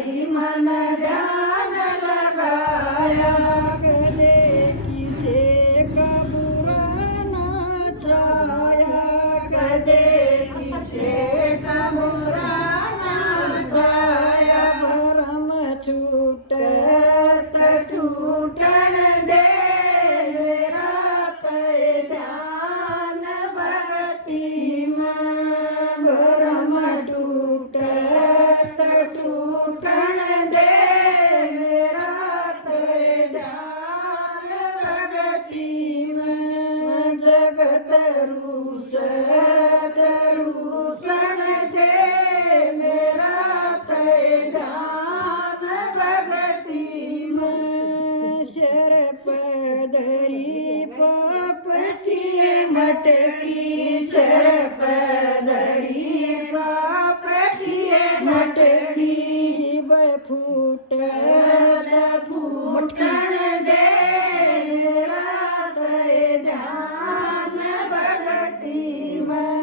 आई मन ध्यान लगाया गले किसे का बुरा ना चाया कदे किसे का बुरा ना चाया भरम छूट छूटण दे रात ध्यान भगती में भरम छूटण दे रात ध्यान भगती में जगत रूसण दे मेरा ध्यान भगती में शर पदरी पाप किए मटकी शर पदरी पाप किए मटकी बफूट फूटण दे रात ध्यान भगती में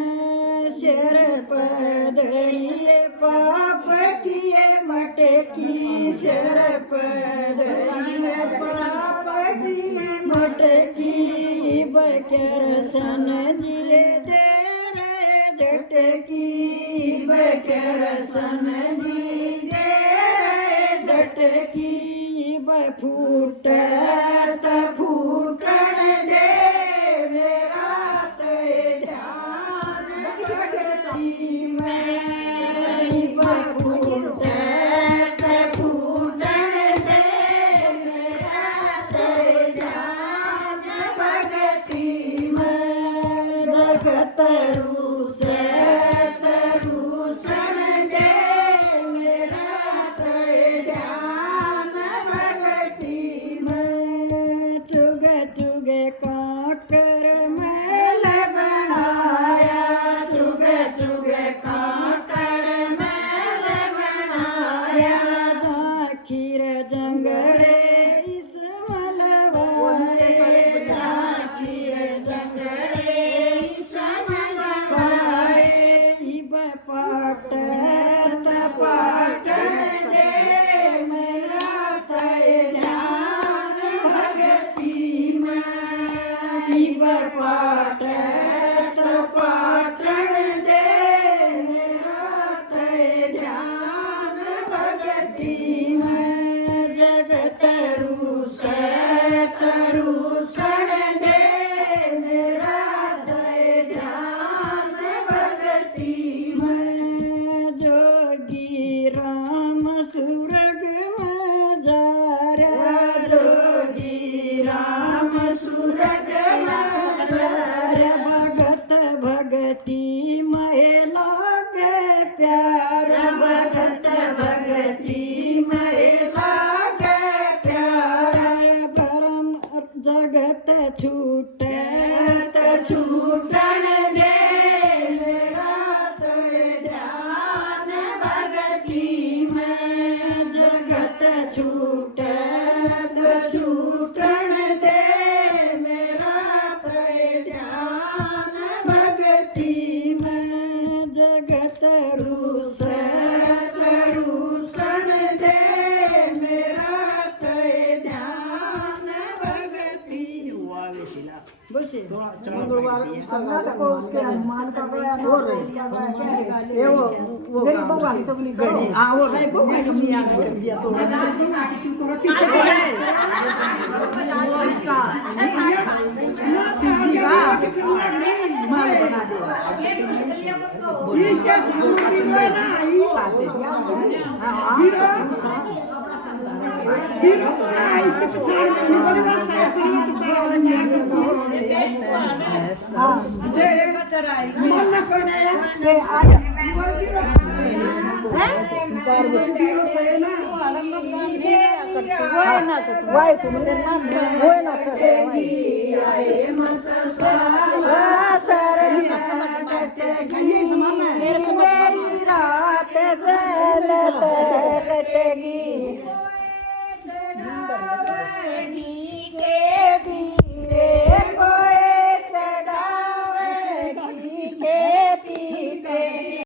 शर पदरी पाप किए मटकी शर पदरी पाप किए मटकी बकर सन जिए तेरे झटकी बकर सन जी दे झटकी बफूट फूटण दे मेरा ध्यान भगती में फूटण दे मेरा ध्यान भगती में जगत रूसण दे मेरा ध्यान भगती में चुग चुग काकर मैल बनाया चुग चुग काकर मैल बनाया झाखिर जंगले इस मलवाए जंगले समलवाए पाट पाटण दे मेरा ध्यान भगती में पाट पाटण दे मेरा ध्यान भगती में जगत रूसण दे मेरा ध्यान भगती में जोगी राम सुरग में जा रहा जोगी राम सुरग मार भगत भगती महिला के प्यार भगत भगती महिला के प्यार परम जगत छूट छूटण दे मेरा ध्यान भगती में जगत छूटण दे मेरा ध्यान भगती में जगत रूसण दे मेरा ध्यान भगती बसे मंगलवार संगा को उसके हनुमान का गया ये वो मेरी बउआ की चुगली करो हाँ वो भाई बउआ की मियां ने कर दिया तो वो इसका सीधी का माल बना दिया मेरी रात जल कटेगी के धीरे